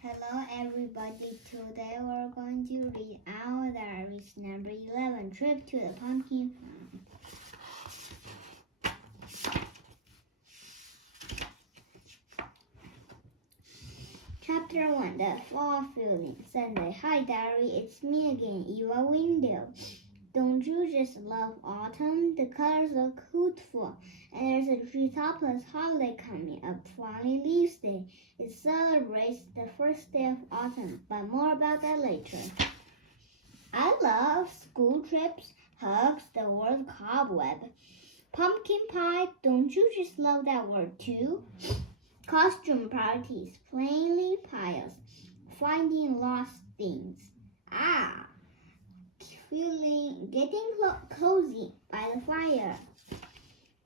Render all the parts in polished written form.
Hello everybody, today we're going to read our diaries number 11, Trip to the Pumpkin Farm. Chapter 1, The Fall Feeling, Sunday. Hi diary, it's me again, Eva Window. Don't you just love autumn? The colors look beautiful, and there's a tree-topless holiday coming up, Falling Leaves Day. It celebrates the first day of autumn, but more about that later. I love school trips, hugs, the word cobweb. Pumpkin pie, don't you just love that word too? Costume parties, plainly piles, finding lost things. Getting cozy by the fire.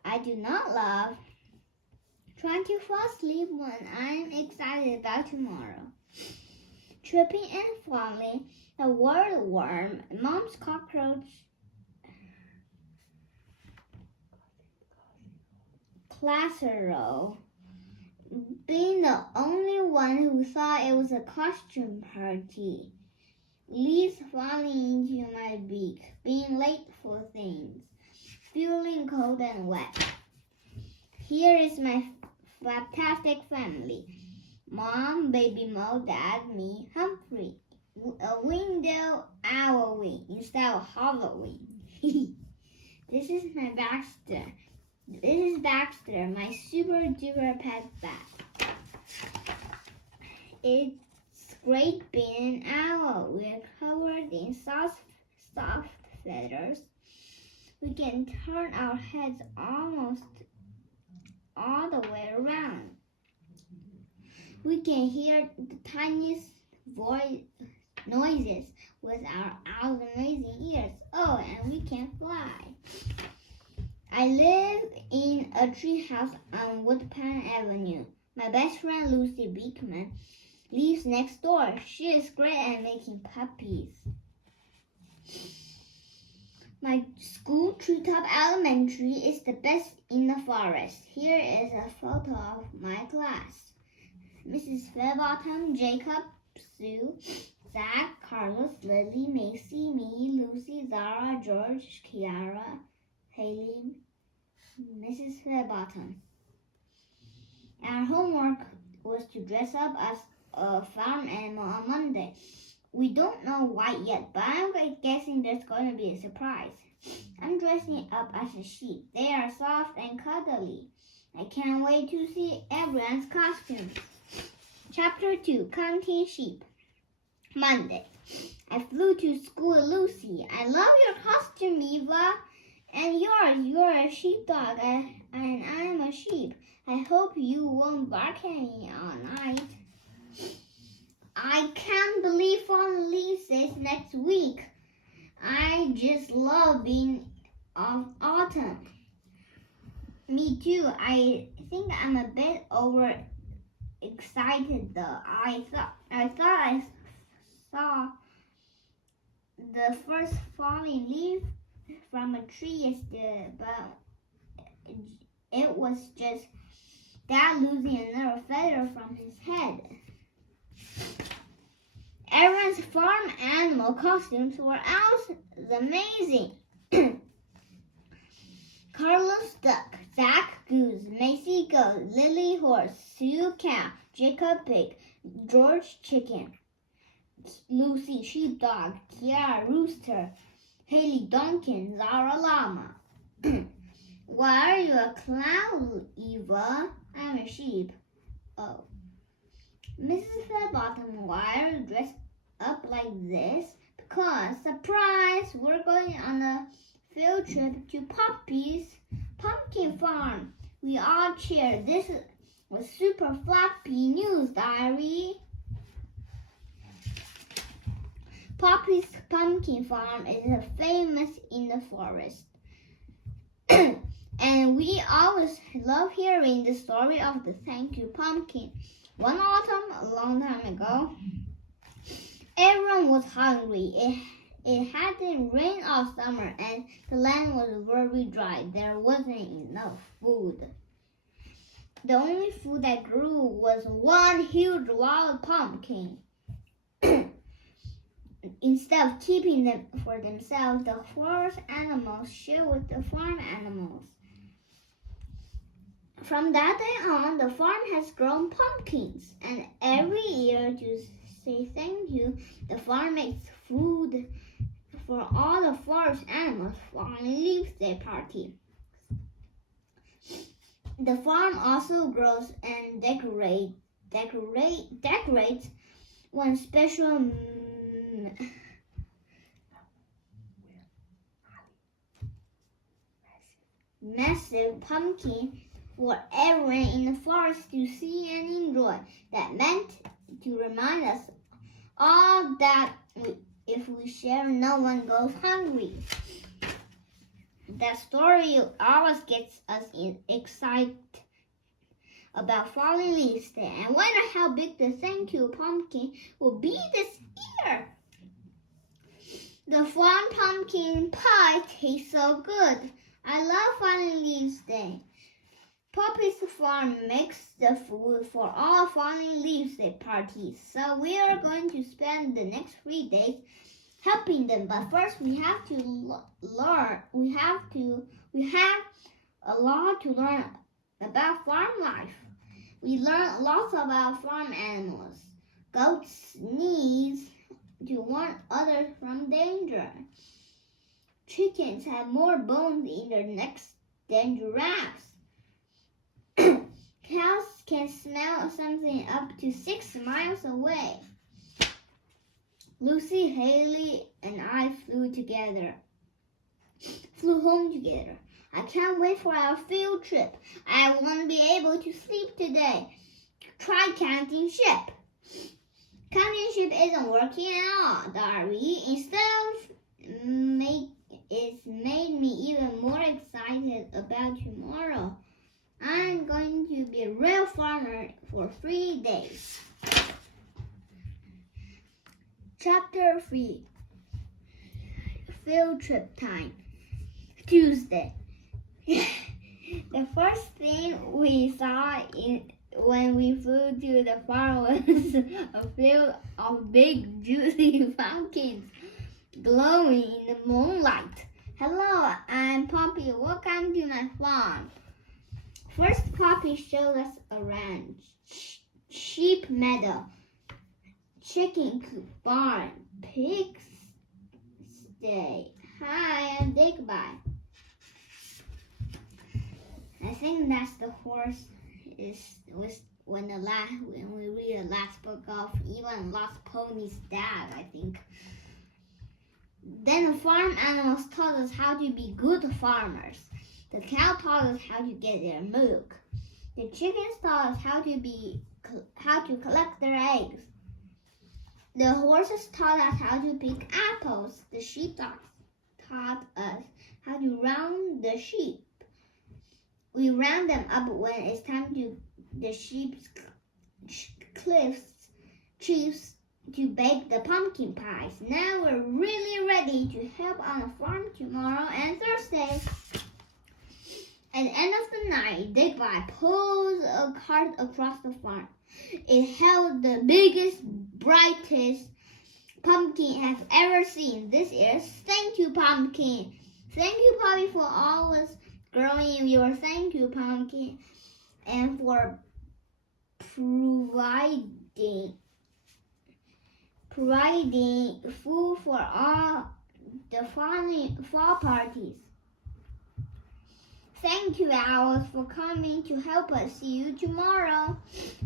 I do not love trying to fall asleep when I'm excited about tomorrow. Tripping and falling, the word worm, mom's cockroach, casserole, being the only one who thought it was a costume party. Leaves falling into my beak, being late for things, feeling cold and wet. Here is my fantastic family. Mom, baby Mo, Dad, me, Humphrey. A window, our wing, instead of Halloween. This is Baxter. This is Baxter, my super duper pet bat. It's great being an owl. We're covered in soft feathers. We can turn our heads almost all the way around. We can hear the tiniest noises with our owl's amazing ears. Oh, and we can fly. I live in a treehouse on Woodpine Avenue. My best friend Lucy Beekman lives next door. She is great at making puppies. My school, Treetop Elementary, is the best in the forest. Here is a photo of my class. Mrs. Fairbairn, Jacob, Sue, Zach, Carlos, Lily, Macy, me, Lucy, Zara, George, Kiara, Haley, Mrs. Fairbairn. Our homework was to dress up as a farm animal on Monday. We don't know why yet, but I'm guessing there's going to be a surprise. I'm dressing up as a sheep. They are soft and cuddly. I can't wait to see everyone's costumes. Chapter 2, Counting Sheep. Monday. I flew to school with Lucy. I love your costume, Eva. And yours. You're a sheepdog, and I'm a sheep. I hope you won't bark at me all night. I can't believe Fallen Leaves is next week. I just love being of autumn. Me too. I think I'm a bit overexcited though. I thought I saw the first falling leaf from a tree yesterday, but it was just Dad losing another feather from his head. Everyone's farm animal costumes were amazing. Carlos duck, Zach goose, Macy goat, Lily horse, Sue cow, Jacob pig, George chicken, Lucy sheepdog, Kiara rooster, Haley donkey, Zara llama. Why are you a clown, Eva? I'm a sheep. Oh. Mrs. Fairbairn, why are you dressed up like this? Because, surprise, we're going on a field trip to Poppy's Pumpkin Farm. We all cheered. This was super floppy news, diary. Poppy's Pumpkin Farm is famous in the forest. And we always love hearing the story of the thank you pumpkin. One autumn, a long time ago, everyone was hungry. It hadn't rained all summer, and the land was very dry. There wasn't enough food. The only food that grew was one huge wild pumpkin. Instead of keeping them for themselves, the forest animals shared with the farm animals. From that day on, the farm has grown pumpkins, and every year to say thank you, the farm makes food for all the forest animals for a leaf day party. The farm also grows and decorates one special massive pumpkin for everyone in the forest to see and enjoy. That meant to remind us all that if we share, no one goes hungry. That story always gets us excited about Falling Leaves Day, and wonder how big the thank you pumpkin will be this year. The farm pumpkin pie tastes so good. I love Falling Leaves Day. Poppy's farm makes the food for all Falling Leaves Day parties, so we are going to spend the next 3 days helping them. But first, we have to learn. We have a lot to learn about farm life. We learn lots about farm animals. Goats need to warn others from danger. Chickens have more bones in their necks than giraffes. Cows can smell something up to 6 miles away. Lucy, Haley, and I flew home together. I can't wait for our field trip. I won't be able to sleep today. Try counting sheep. Counting sheep isn't working at all, Darby. It's made me even more excited about tomorrow. I'm going to be a real farmer for 3 days. Chapter 3. Field trip time. Tuesday. The first thing we saw when we flew to the farm was a field of big, juicy pumpkins glowing in the moonlight. Hello, I'm Poppy. Welcome to my farm. First, Poppy showed us around. Sheep meadow, chicken coop barn, pig stay. Hi, I'm Digby. I think that's the horse when we read the last book of even Lost Pony's dad, I think. Then the farm animals taught us how to be good farmers. The cow taught us how to get their milk. The chickens taught us how to collect their eggs. The horses taught us how to pick apples. The sheepdogs taught us how to round the sheep. We round them up when it's time to the sheep's chiefs to bake the pumpkin pies. Now we're really ready to help on the farm tomorrow and Thursday. At the end of the night, Digby pulls a cart across the farm. It held the biggest, brightest pumpkin I've ever seen. This is Thank You Pumpkin. Thank you, Poppy, for always growing your Thank You Pumpkin and for providing food for all the fall parties. Thank you, Owls, for coming to help us. See you tomorrow.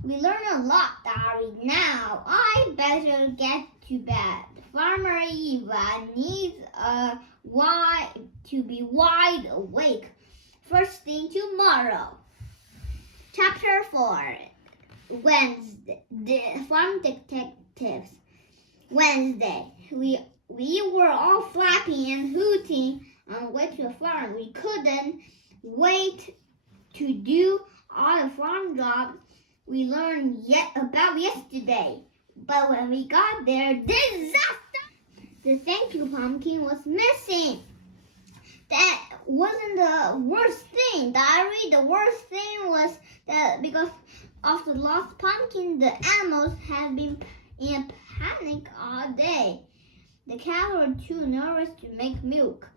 We learned a lot, Dari. Now, I better get to bed. Farmer Eva needs to be wide awake first thing tomorrow. Chapter 4. Wednesday. The Farm Detectives. Wednesday. We were all flapping and hooting on the way to the farm. We couldn't wait to do all the farm jobs we learned about yesterday. But when we got there, disaster! The thank you pumpkin was missing. That wasn't the worst thing, Diary. The worst thing was that because of the lost pumpkin, the animals had been in a panic all day. The cows were too nervous to make milk.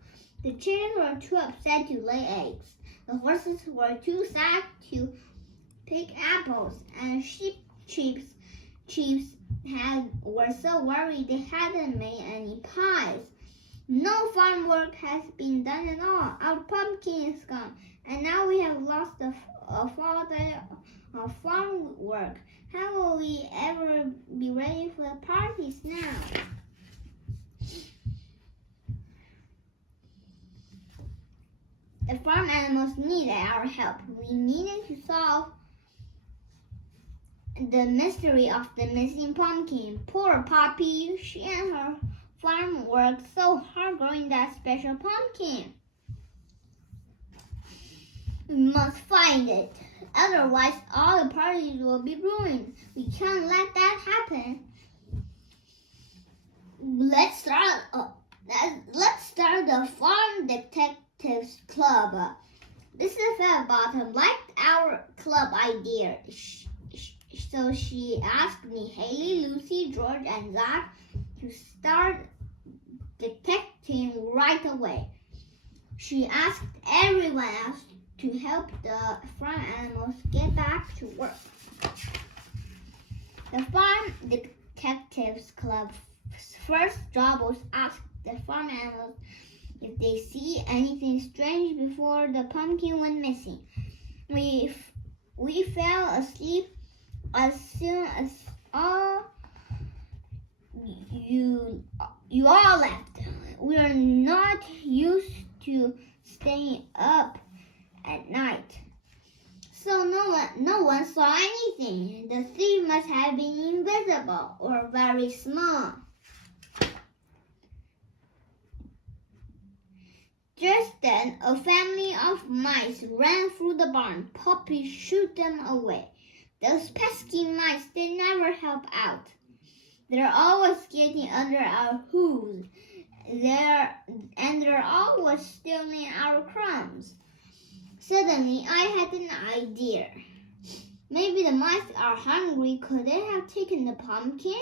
The chickens were too upset to lay eggs. The horses were too sad to pick apples, and chiefs were so worried they hadn't made any pies. No farm work has been done at all. Our pumpkin is gone, and now we have lost a full day of farm work. How will we ever be ready for the parties now? The farm animals needed our help. We needed to solve the mystery of the missing pumpkin. Poor Poppy, she and her farm worked so hard growing that special pumpkin. We must find it. Otherwise, all the parties will be ruined. We can't let that happen. Let's start the Farm Detectives Club. Mrs. Fairbairn liked our club idea. So she asked me, Haley, Lucy, George, and Zach to start detecting right away. She asked everyone else to help the farm animals get back to work. The Farm Detectives Club's first job was to ask the farm animals if they see anything strange before the pumpkin went missing. We fell asleep as soon as you all left. We are not used to staying up at night, so no one saw anything. The thief must have been invisible or very small. Just then, a family of mice ran through the barn. Poppy shooed them away. Those pesky mice, they never help out. They're always getting under our hooves. They're always stealing our crumbs. Suddenly, I had an idea. Maybe the mice are hungry. Could they have taken the pumpkin?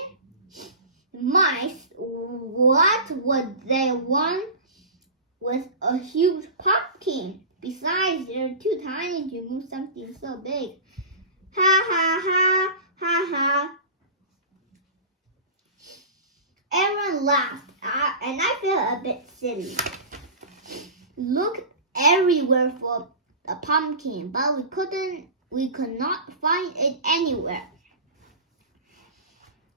Mice, what would they want with a huge pumpkin? Besides, they're too tiny to move something so big. Ha ha ha ha ha. Everyone laughed, and I felt a bit silly. Looked everywhere for a pumpkin, but we could not find it anywhere.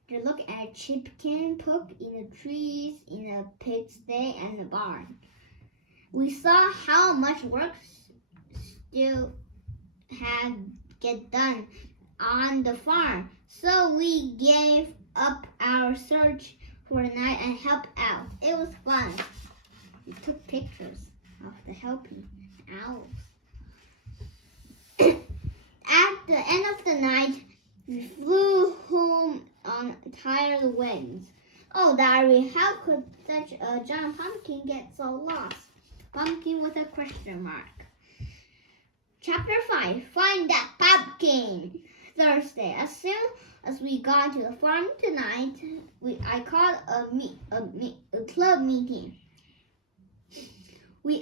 They looked at a chicken coop, in the trees, in a pigsty, and the barn. We saw how much work still had get done on the farm, so we gave up our search for the night and helped out. It was fun. We took pictures of the helping owls. At the end of the night, we flew home on tired wings. Oh, Diary, how could such a giant pumpkin get so lost? Pumpkin with a question mark. Chapter 5. Find that pumpkin. Thursday. As soon as we got to the farm tonight, I called a club meeting.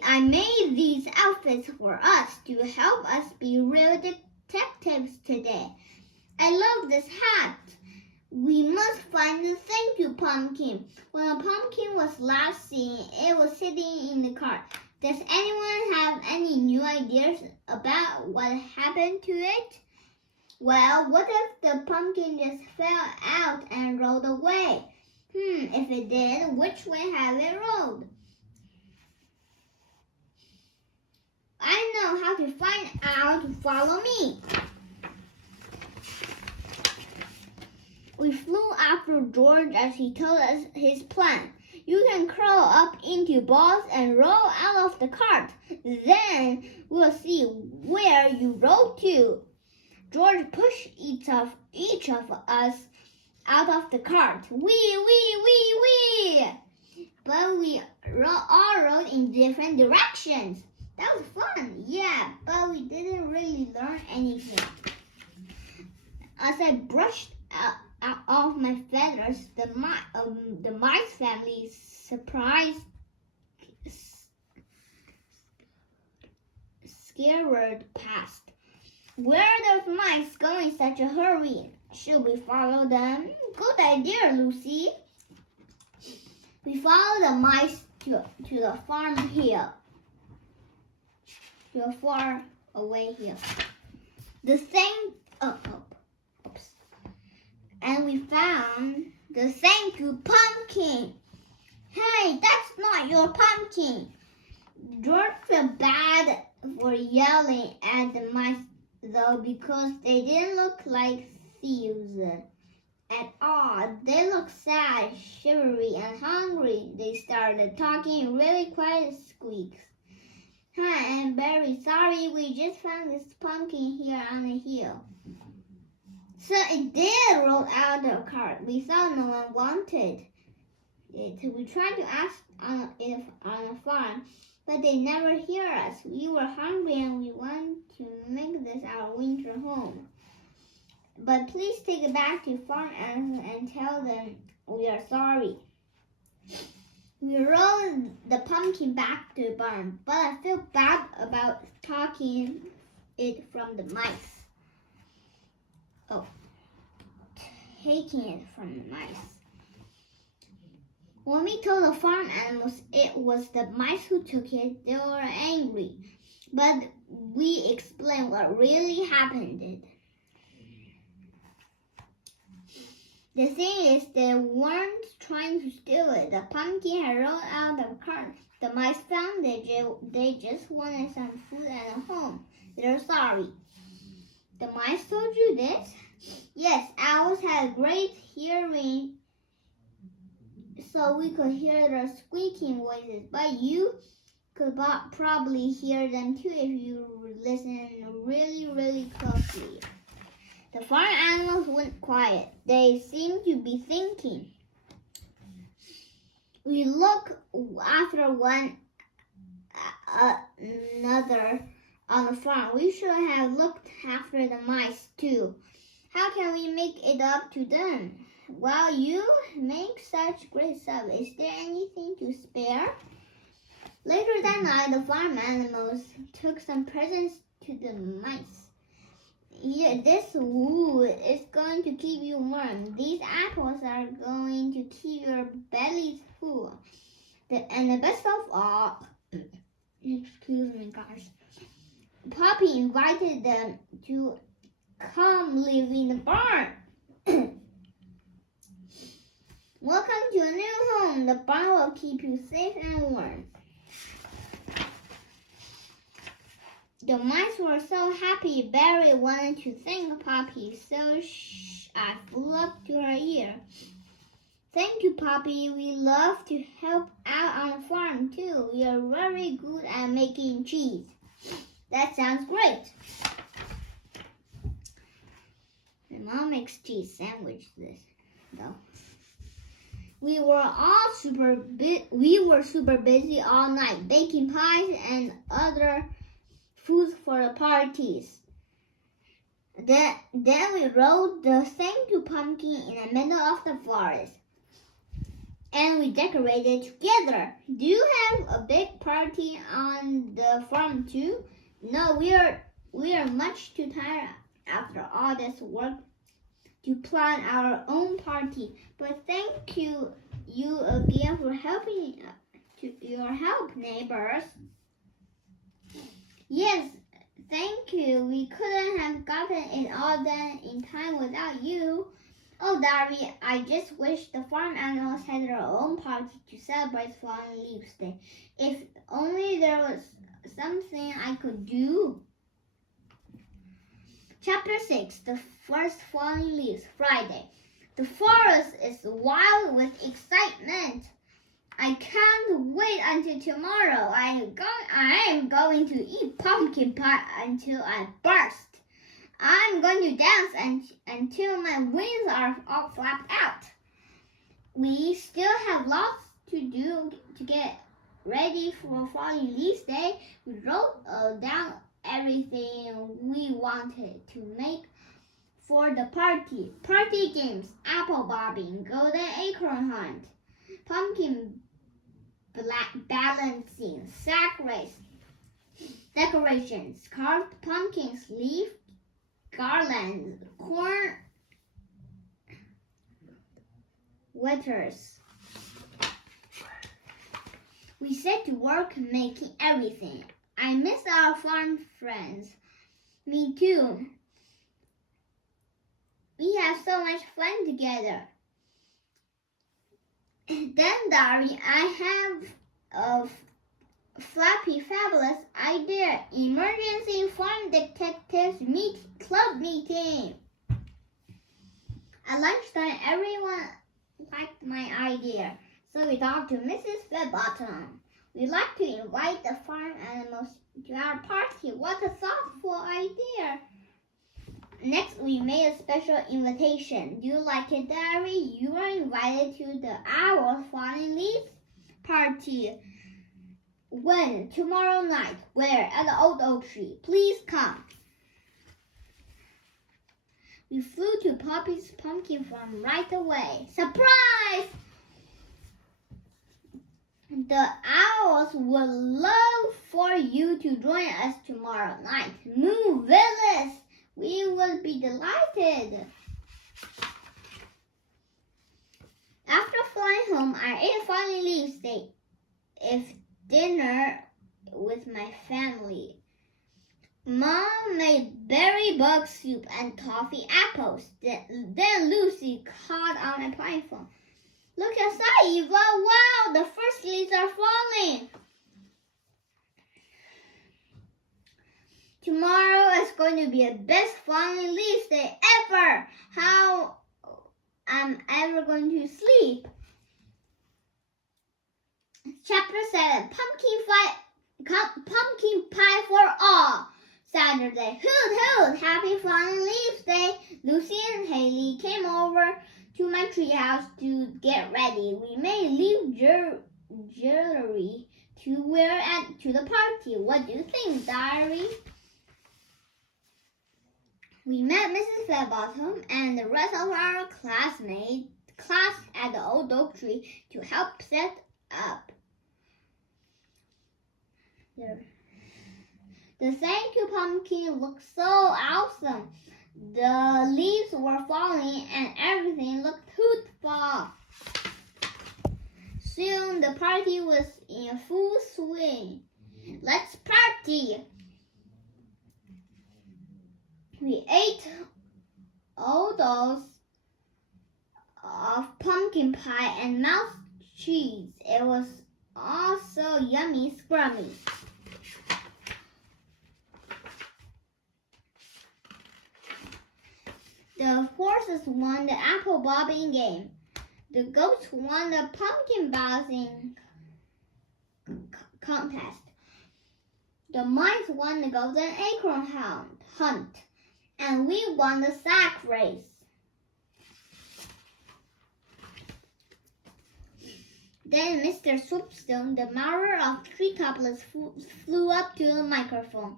I made these outfits for us to help us be real detectives today. I love this hat. We must find the thank you pumpkin. When the pumpkin was last seen, it was sitting in the cart. Does anyone have any new ideas about what happened to it? Well, what if the pumpkin just fell out and rolled away? If it did, which way have it rolled? I know how to find out. Follow me. We flew after George as he told us his plan. You can crawl up into balls and roll out of the cart. Then we'll see where you roll to. George pushed each of us out of the cart. Wee! but we all rode in different directions. That was fun, yeah, but we didn't really learn anything. As I brushed off my feathers, the mice family scared past. Where are those mice going in such a hurry? Should we follow them? Good idea, Lucy. We followed the mice to the farm hill. To a far away hill. And we found the thank you pumpkin. Hey, that's not your pumpkin. George felt bad for yelling at the mice though because they didn't look like thieves at all. They looked sad, shivery, and hungry. They started talking in really quiet squeaks. Hi, I'm very sorry. We just found this pumpkin here on the hill. So it did roll out of the cart. We thought no one wanted it. We tried to ask on the farm, but they never hear us. We were hungry and we want to make this our winter home. But please take it back to farm and tell them we are sorry. We rolled the pumpkin back to the barn, but I feel bad about taking it from the mice. Taking it from the mice. When we told the farm animals it was the mice who took it, they were angry. But we explained what really happened. The thing is, they weren't trying to steal it. The pumpkin had rolled out of the cart. The mice found it. They just wanted some food and a home. They're sorry. The mice told you this? Yes, owls had great hearing, so we could hear their squeaking voices. But you could probably hear them too if you listen really, really closely. The farm animals went quiet. They seemed to be thinking. We looked after one another on the farm. We should have looked after the mice too. How can we make it up to them? Well, you make such great stuff. Is there anything to spare? Later that night, the farm animals took some presents to the mice. Here, this wood is going to keep you warm. These apples are going to keep your bellies full. And the best of all, excuse me, guys, Poppy invited them to come live in the barn. Welcome to a new home. The barn will keep you safe and warm. The mice were so happy, Barry wanted to thank Poppy, so I flew up to her ear. Thank you, Poppy. We love to help out on the farm, too. We are very good at making cheese. That sounds great. My mom makes cheese sandwiches, though. We were super busy all night, baking pies and other foods for the parties. Then we rolled the thank you pumpkin in the middle of the forest. And we decorated together. Do you have a big party on the farm too? No, we are much too tired after all this work to plan our own party. But thank you again for helping your help, neighbors. Yes, thank you. We couldn't have gotten it all done in time without you. Oh, Darby, I just wish the farm animals had their own party to celebrate Fallen Leaves Day. If only there was something I could do. Chapter 6, The First Falling Leaves, Friday. The forest is wild with excitement. I can't wait until tomorrow. I am going to eat pumpkin pie until I burst. I'm going to dance until my wings are all flapped out. We still have lots to do to get ready for Falling Leaves Day, we wrote down everything we wanted to make for the party. Party games, apple bobbing, golden acorn hunt, pumpkin balancing, sack race, decorations, carved pumpkins, leaf garlands, corn wetters. We set to work making everything. I miss our farm friends. Me too. We have so much fun together. Then, Dari, I have a flappy, fabulous idea. Emergency farm detectives club meeting. At lunchtime, everyone liked my idea, so we talked to Mrs. Fairbairn. We'd like to invite the farm animals to our party. What a thoughtful idea! Next, we made a special invitation. Do you like it, Diary? You are invited to the Owl's Falling Leaves party. When? Tomorrow night. Where? At the old oak tree. Please come. We flew to Poppy's pumpkin farm right away. Surprise! The owls would love for you to join us tomorrow night. Moo Willis! We will be delighted. After flying home, I ate a Falling Leaves steak if dinner with my family. Mom made berry bug soup and toffee apples. Then Lucy called on a pine phone. Look outside, Eva. Wow, the first leaves are falling. Tomorrow is going to be the best Falling Leaves day ever. How am I ever going to sleep? Chapter 7, Pumpkin Pie for All. Saturday. Hoot hoot! Happy Falling Leaves Day! Lucy and Haley came over to my treehouse to get ready. We made leaf jewelry to wear to the party. What do you think, Diary? We met Mrs. Fairbairn and the rest of our class at the old oak tree to help set up. The thank you pumpkin looked so awesome. The leaves were falling and everything looked beautiful. Soon the party was in full swing. Let's party! We ate all those of pumpkin pie and mouse cheese. It was all so yummy, scrummy. The horses won the apple bobbing game. The goats won the pumpkin bouncing contest. The mice won the golden acorn hunt. And we won the sack race. Then Mr. Swoopstone, the mayor of Treetopless, flew up to the microphone.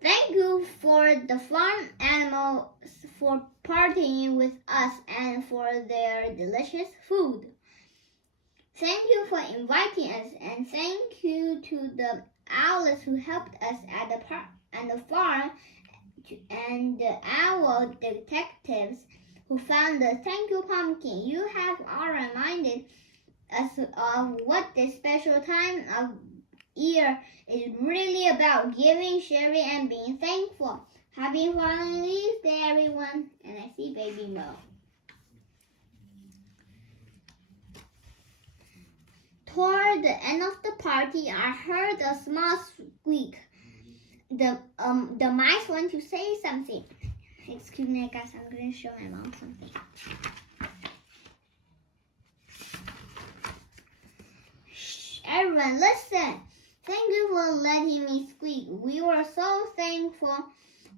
Thank you for the farm animals for partying with us and for their delicious food. Thank you for inviting us, and thank you to the owls who helped us at the farm, and the owl detectives who found the thank you pumpkin. You have all reminded us of what this special time of year is really about: giving, sharing, and being thankful. Happy Falling Leaves Day, everyone. And I see Baby Mo. Toward the end of the party, I heard a small squeak. The mice want to say something. Excuse me, guys. I'm going to show my mom something. Shh, everyone, listen. Thank you for letting me squeak. We were so thankful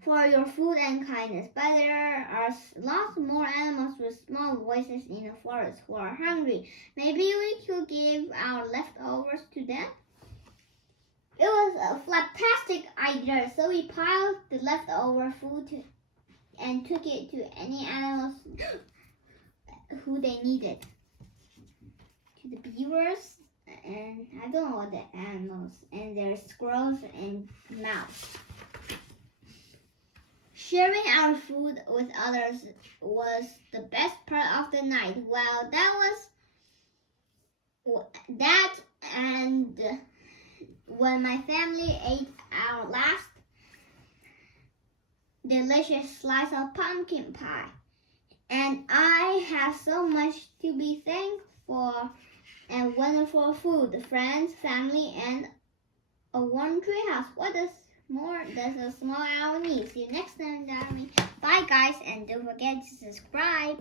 for your food and kindness. But there are lots more animals with small voices in the forest who are hungry. Maybe we could give our leftovers to them? It was a fantastic idea, so we piled the leftover food and took it to any animals who they needed. To the beavers, and I don't know what the animals, and their squirrels and mouse. Sharing our food with others was the best part of the night. Well, that and when my family ate our last delicious slice of pumpkin pie. And I have so much to be thankful for and wonderful food, friends, family, and a warm treehouse. What more does a small owl need? See you next time, Diary. Bye, guys, and don't forget to subscribe.